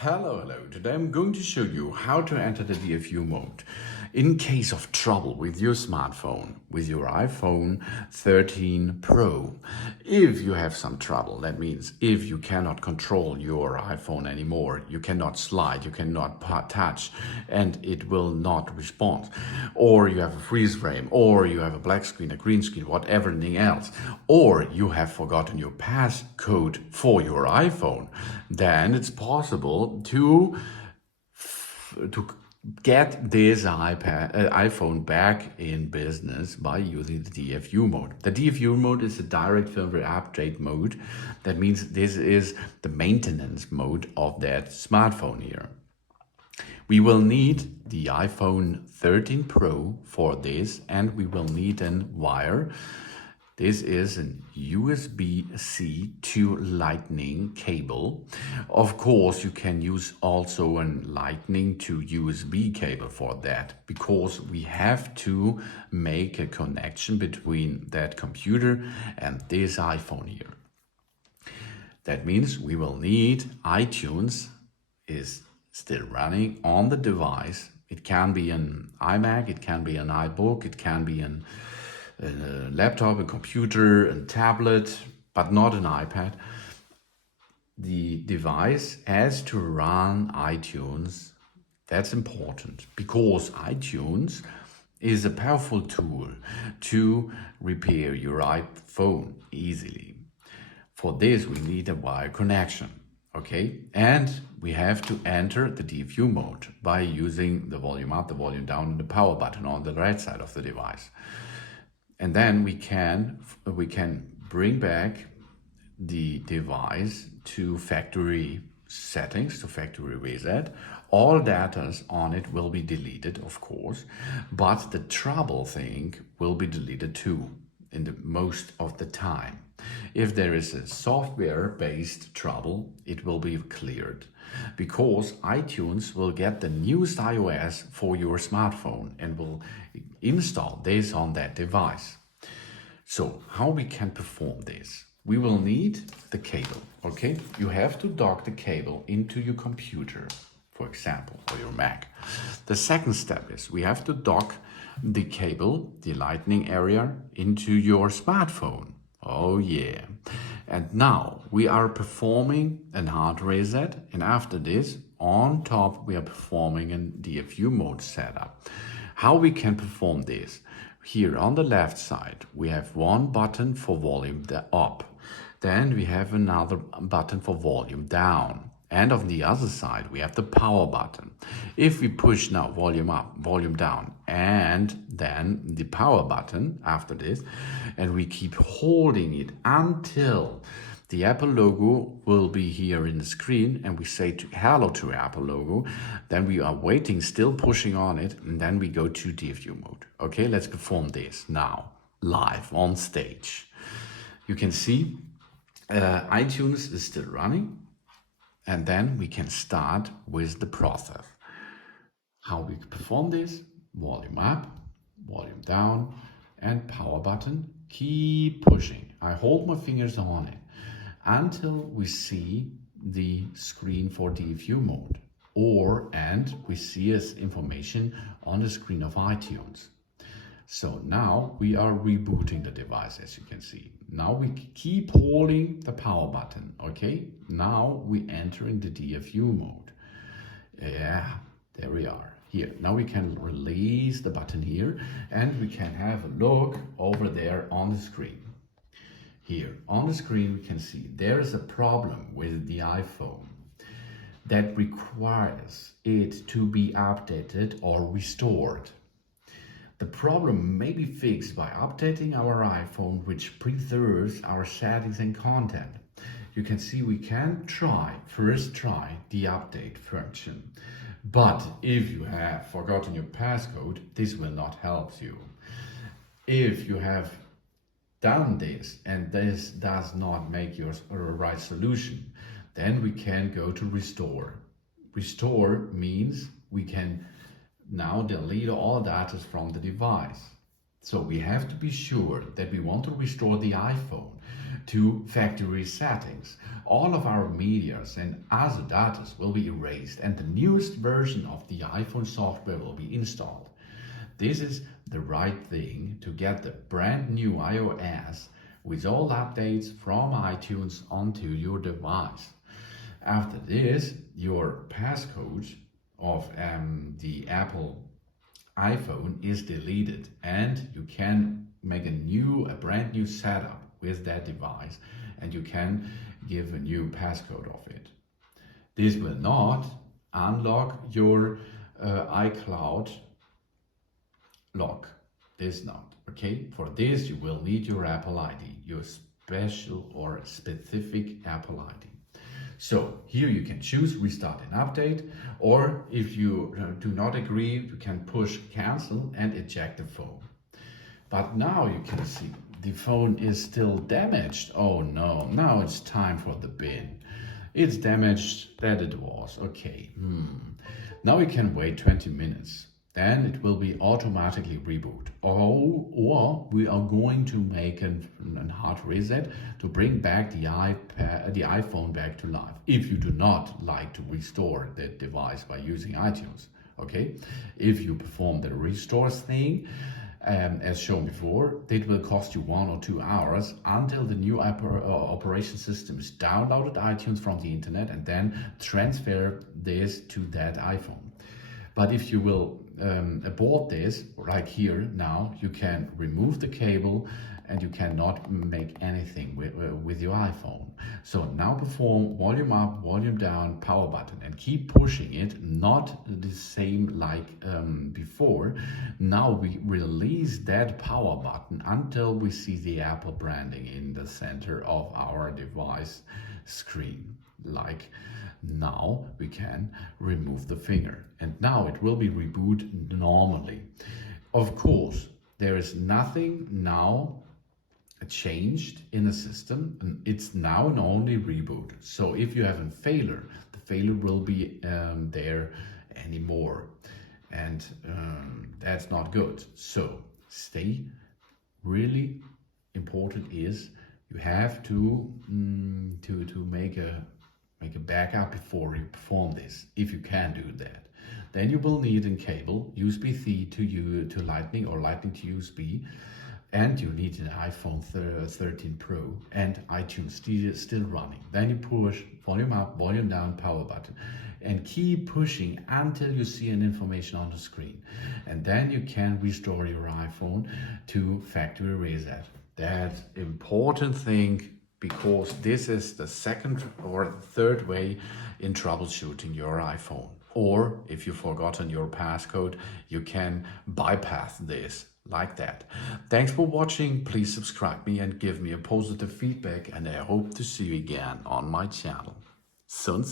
Hello. Today I'm going to show you how to enter the Dfu mode. In case of trouble with your smartphone, with your iPhone 13 Pro, if you have some trouble, that means if you cannot control your iPhone anymore, you cannot slide, you cannot touch, and it will not respond, or you have a freeze frame, or you have a black screen, a green screen, whatever, anything else, or you have forgotten your passcode for your iPhone, then it's possible to get this iPhone back in business by using the Dfu mode. The Dfu mode is a direct firmware update mode. That means this is the maintenance mode of that smartphone here. We will need the iPhone 13 Pro for this, and we will need a wire. This is an USB-C to Lightning cable. Of course, you can use also a Lightning to USB cable for that, because we have to make a connection between that computer and this iPhone here. That means we will need iTunes is still running on the device. It can be an iMac, it can be an iBook, it can be a laptop, a computer, a tablet, but not an iPad. The device has to run iTunes. That's important because iTunes is a powerful tool to repair your iPhone easily. For this, we need a wire connection. Okay, and we have to enter the Dfu mode by using the volume up, the volume down, and the power button on the right side of the device. And then we can bring back the device to factory settings, to factory reset. All data on it will be deleted, of course, but the trouble thing will be deleted too in the most of the time. If there is a software-based trouble, it will be cleared because iTunes will get the newest iOS for your smartphone and will install this on that device. So how we can perform this? We will need the cable, okay? You have to dock the cable into your computer, for example, or your Mac. The second step is we have to dock the cable, the lightning area, into your smartphone. Oh yeah. And now we are performing a hard reset, and after this, on top, we are performing a Dfu mode setup. How we can perform this? Here on the left side, we have one button for volume up. Then we have another button for volume down. And on the other side, we have the power button. If we push now volume up, volume down, and then the power button after this, and we keep holding it until the Apple logo will be here in the screen, and we say hello to Apple logo, then we are waiting, still pushing on it, and then we go to Dfu mode. Okay, let's perform this now, live on stage. You can see iTunes is still running. And then we can start with the process. How we perform this? Volume up, volume down, and power button. Keep pushing. I hold my fingers on it until we see the screen for Dfu mode, and we see as information on the screen of iTunes. So now we are rebooting the device, as you can see. Now we keep holding the power button, okay? Now we enter in the Dfu mode. Yeah, there we are. Here, now we can release the button here, and we can have a look over there on the screen. Here, on the screen, we can see there is a problem with the iPhone that requires it to be updated or restored. The problem may be fixed by updating our iPhone, which preserves our settings and content. You can see we can first try the update function. But if you have forgotten your passcode, this will not help you. If you have done this and this does not make your right solution, then we can go to restore. Restore means we can now delete all data from the device. So we have to be sure that we want to restore the iPhone to factory settings. All of our medias and other data will be erased and the newest version of the iPhone software will be installed. This is the right thing to get the brand new iOS with all updates from iTunes onto your device. After this, your passcode of the Apple iPhone is deleted and you can make a brand new setup with that device and you can give a new passcode of it. This will not unlock your iCloud lock. This not, okay? For this you will need your Apple ID, your special or specific Apple ID. So here you can choose restart and update, or if you do not agree, you can push cancel and eject the phone. But now you can see the phone is still damaged. Oh no, now it's time for the bin. It's damaged that it was, okay. Now we can wait 20 minutes. Then it will be automatically reboot. Or we are going to make a hard reset to bring back the iPhone back to life. If you do not like to restore the device by using iTunes, okay? If you perform the restore thing, as shown before, it will cost you 1 or 2 hours until the new operation system is downloaded iTunes from the internet and then transfer this to that iPhone. But if you will abort this, like here now, you can remove the cable and you cannot make anything with your iPhone. So now perform volume up, volume down, power button and keep pushing it, not the same like before. Now we release that power button until we see the Apple branding in the center of our device screen. Like now we can remove the finger and now it will be rebooted normally. Of course, there is nothing now changed in the system and it's now an only reboot. So if you have a failure, the failure will be there anymore and that's not good. So stay really important is you have to make a backup before you perform this, if you can do that. Then you will need a cable, USB-C to Lightning or Lightning to USB, and you need an iPhone 13 Pro and iTunes still running. Then you push volume up, volume down, power button, and keep pushing until you see an information on the screen. And then you can restore your iPhone to factory reset. That's important thing, because this is the second or third way in troubleshooting your iPhone. Or if you've forgotten your passcode, you can bypass this like that. Thanks for watching. Please subscribe me and give me a positive feedback, and I hope to see you again on my channel. Soon.